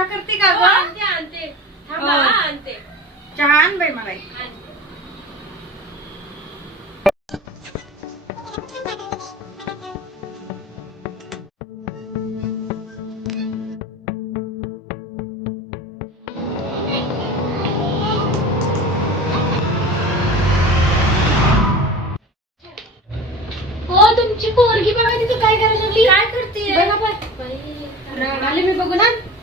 चहा करते का हो, आणते आणते. हो. आणते. चहा आण बाई मला हो, तुमची काय करायला काय करते? बघा मी बघू ना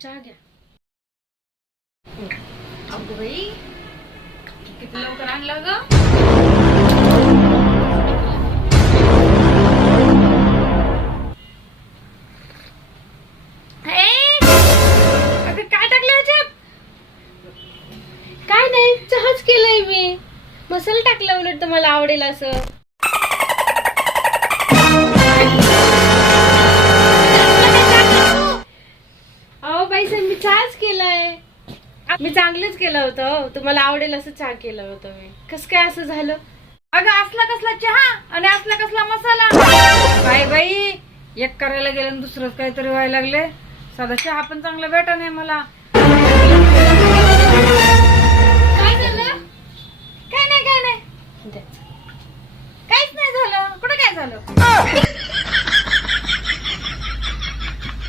चहा घ्या अगं बाई किती लवकर आणलं ग? ए, अगं काय टाकलं ह्याच्यात काय नाही चहाच केलंय मी. मसाला टाकला उलट तुम्हाला आवडेल असं. मी चांगलंच केलं होतं हो. तुम्हाला आवडेल असं चहा केलं होतं मी. कस काय असं झालं? अगं असला कसला चहा आणि असला कसला मसाला. काय बाई एक करायला गेलं आणि दुसरंच काहीतरी व्हायला लागले साधा चहा पण चांगला भेटा नाही मला. काय झालं? काय नाही काय नाही. काहीच नाही झालं. कुठं काय झालं?